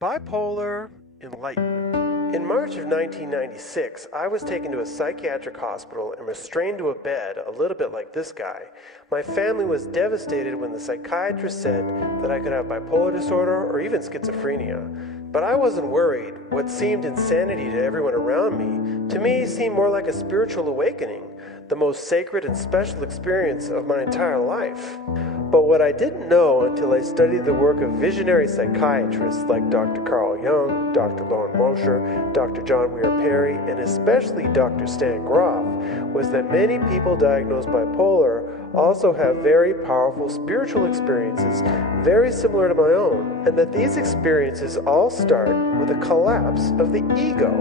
Bipolar enlightenment. In March of 1996, I was taken to a psychiatric hospital and restrained to a bed, a little bit like this guy. My family was devastated when the psychiatrist said that I could have bipolar disorder or even schizophrenia. But I wasn't worried. What seemed insanity to everyone around me, to me seemed more like a spiritual awakening, the most sacred and special experience of my entire life. But what I didn't know until I studied the work of visionary psychiatrists like Dr. Carl Jung, Dr. Lauren Mosher, Dr. John Weir Perry, and especially Dr. Stan Grof, was that many people diagnosed bipolar also have very powerful spiritual experiences very similar to my own, and that these experiences all start with a collapse of the ego.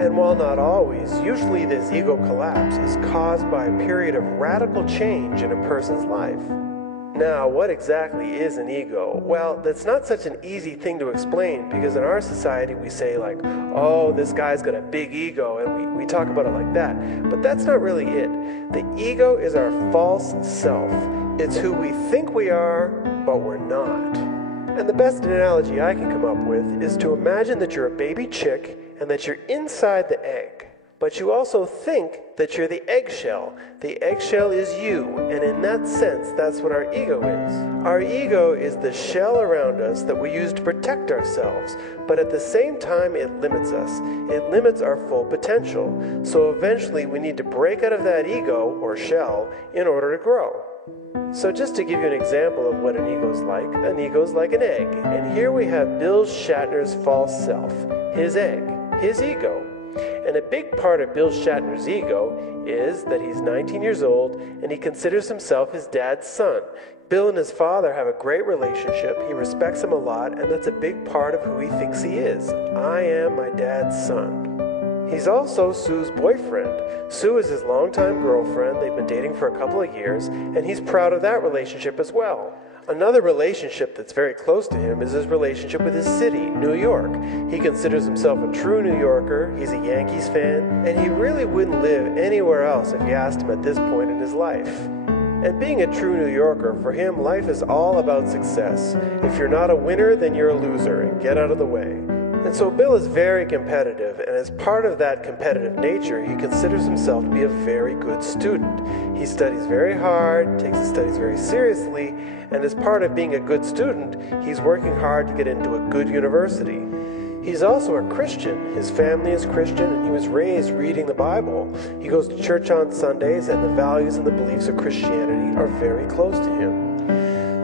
And while not always, usually this ego collapse is caused by a period of radical change in a person's life. Now, what exactly is an ego? Well, that's not such an easy thing to explain, because in our society we say like, oh, this guy's got a big ego, and we talk about it like that. But that's not really it. The ego is our false self. It's who we think we are, but we're not. And the best analogy I can come up with is to imagine that you're a baby chick and that you're inside the egg. But you also think that you're the eggshell. The eggshell is you, and in that sense, that's what our ego is. Our ego is the shell around us that we use to protect ourselves, but at the same time, it limits us. It limits our full potential. So eventually, we need to break out of that ego, or shell, in order to grow. So just to give you an example of what an ego's like an egg. And here we have Bill Shatner's false self, his egg, his ego. And a big part of Bill Shatner's ego is that he's 19 years old and he considers himself his dad's son. Bill and his father have a great relationship, he respects him a lot, and that's a big part of who he thinks he is. I am my dad's son. He's also Sue's boyfriend. Sue is his longtime girlfriend, they've been dating for a couple of years, and he's proud of that relationship as well. Another relationship that's very close to him is his relationship with his city, New York. He considers himself a true New Yorker, he's a Yankees fan, and he really wouldn't live anywhere else if you asked him at this point in his life. And being a true New Yorker, for him, life is all about success. If you're not a winner, then you're a loser, and get out of the way. And so Bill is very competitive, and as part of that competitive nature, he considers himself to be a very good student. He studies very hard, takes his studies very seriously, and as part of being a good student, he's working hard to get into a good university. He's also a Christian. His family is Christian, and he was raised reading the Bible. He goes to church on Sundays, and the values and the beliefs of Christianity are very close to him.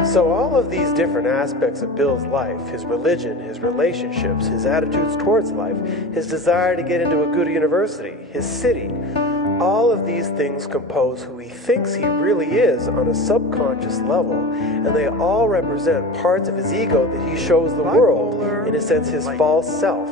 So all of these different aspects of Bill's life, his religion, his relationships, his attitudes towards life, his desire to get into a good university, his city, all of these things compose who he thinks he really is on a subconscious level, and they all represent parts of his ego that he shows the world, in a sense his false self.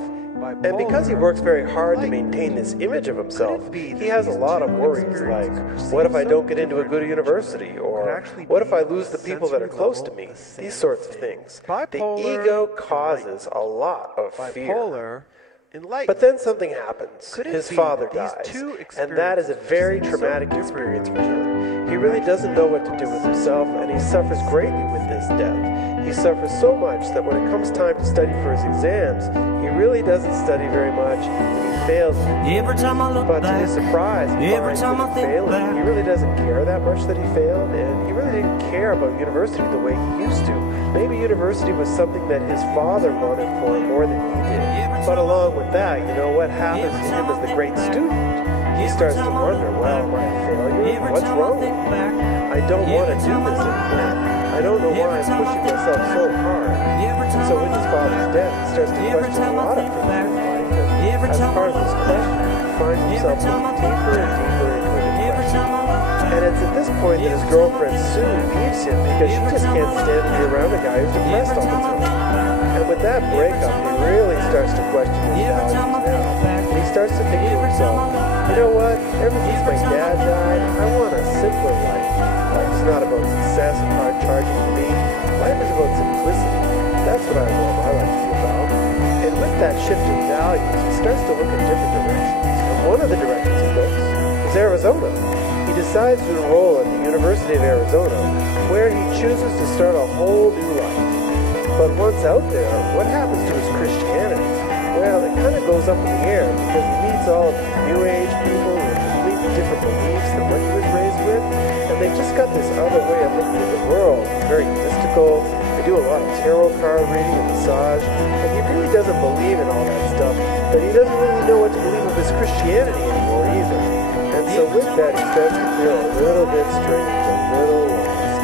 And because he works very hard to maintain this image of himself, he has a lot of worries like, what if I don't get into a good university? Or what if I lose the people that are close to me? These sorts of things. The ego causes a lot of fear. But then something happens. His father dies, and that is a very traumatic experience for him. He really doesn't know what to do with himself, and he suffers greatly with this death. He suffers so much that when it comes time to study for his exams, he really doesn't study very much, and he fails. But to his surprise, he finds that he's failing. He really doesn't care that much that he failed, and he really didn't care about university the way he used to. Maybe university was something that his father wanted for him more than he did. But along with that, you know what happens to him as the great student? He starts to wonder, well, am I a failure? What's wrong with me? I don't want to do this anymore. I don't know why I'm pushing myself so hard. And so with his father's death, he starts to question a lot of things in life. And as part of this question, he finds himself looking deeper and deeper into a depression. And it's at this point that his girlfriend Sue leaves him because she just can't stand to be around a guy who's depressed all the time. And with that breakup, he really starts to question his values now. And he starts to think to himself, you know what, ever since my dad died, I want a simpler life. Life is not about success and hard charging for me. Life is about simplicity. That's what I want my life to be about. And with that shift in values, he starts to look in different directions. And one of the directions he looks is Arizona. He decides to enroll at the University of Arizona, where he chooses to start a whole new life. But once out there, what happens to his Christianity? up in the air because he meets all of these New Age people with completely different beliefs than what he was raised with, and they've just got this other way of looking at the world, very mystical. They do a lot of tarot card reading and massage, and he really doesn't believe in all that stuff, but he doesn't really know what to believe of his Christianity anymore either. And so with that, he starts to feel a little bit strange, a little lost.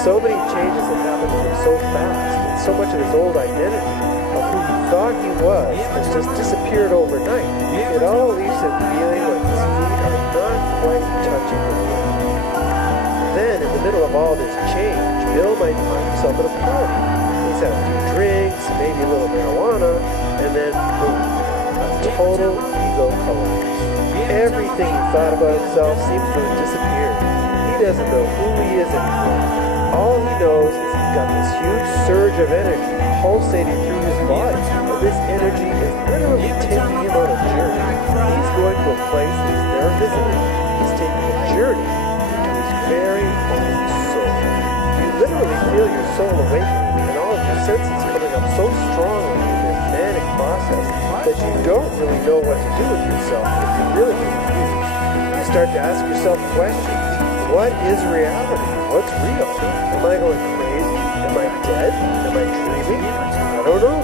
So many changes have happened to him so fast, and so much of his old identity of who he thought he was has just disappeared overnight. It all leaves him feeling like his feet are not quite touching the ground. Then, in the middle of all this change, Bill might find himself at a party. He's had a few drinks, maybe a little marijuana, and then boom, a total ego collapse. Everything he thought about himself seems to have disappeared. He doesn't know who he is anymore. All he knows is he's got this huge surge of energy pulsating through his body, and this energy is literally taking him on a journey. He's going to a place that he's never visited. He's taking a journey into his very own soul. You literally feel your soul awakening, and all of your senses coming up so strongly in this manic process that you don't really know what to do with yourself if you're really confused. You start to ask yourself questions. What is reality? What's real? Am I going crazy? Am I dead? Am I dreaming? I don't know.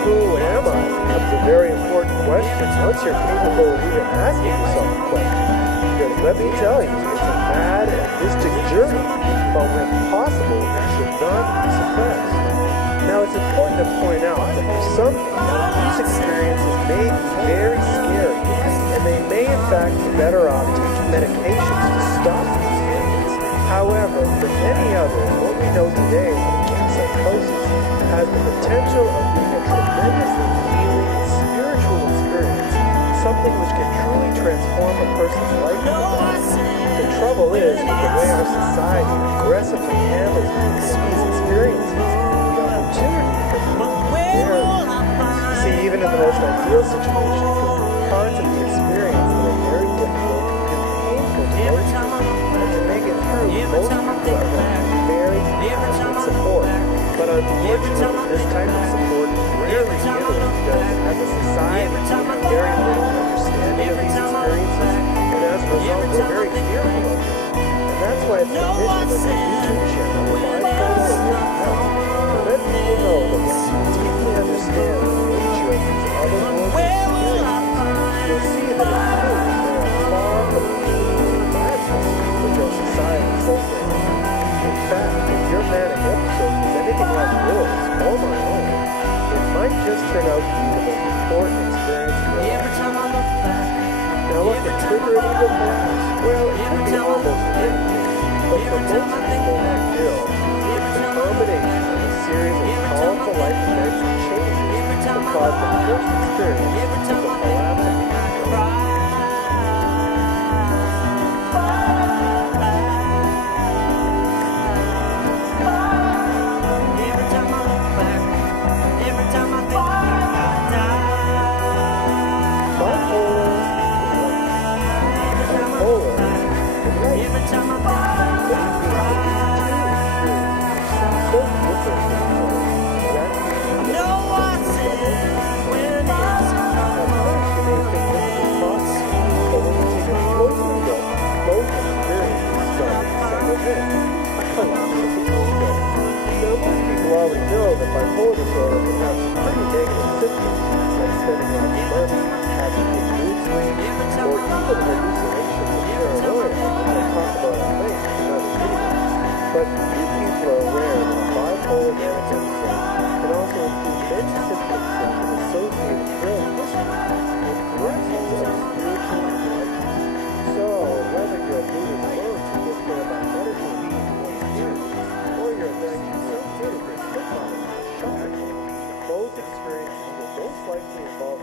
Who am I? That's a very important question once you're capable of even asking yourself a question. Because let me tell you, it's a mad and mystic journey, but when possible, it should not be suppressed. Now, it's important to point out that for some people, these experiences may be very scary, and they may in fact be better off taking medications to stop these feelings. However, for many others, what we know today of acute psychosis has the potential of being a tremendously healing and spiritual experience, something which can truly transform a person's life for the better. The trouble is, with the way our society aggressively handles these experiences, the opportunity for people to bear them. See, even in the most ideal situations, parts of the experience that are very difficult and painful to go through, and to make it through, most people are going to be very passionate support. But unfortunately, this type of support is rarely given because, as a society, we have very little understanding of these experiences, and as a result, we're very fearful of them. And that's why it's the mission of the YouTube channel, Bipolar to let people know that once you deeply understand the nature of these otherworldly experiences, you'll see that in truth they are far from being madness, which our society says they are. In fact, if your manic episode is anything like yours, or my own, it might just turn out to be the most important experience of your life. Now what can trigger it even perhaps? Well, it could be almost anything, but for most people like Bill, it's a combination of a series of powerful life events and changes that cause the first experience of the collapse of the ego. Already know that bipolar disorder can have some pretty negative symptoms, like spending lots of money, having big mood swings, or even hallucinations of paranoia, which I'll talk about at length in another video. But few people are aware that a bipolar manic episode can also include many symptoms that can associate a trail history with glimpses of spiritual enlightenment. So, whether you're a Buddhist monk who gets there by meditating or experience, or you're a 19th century both experiences will most likely involve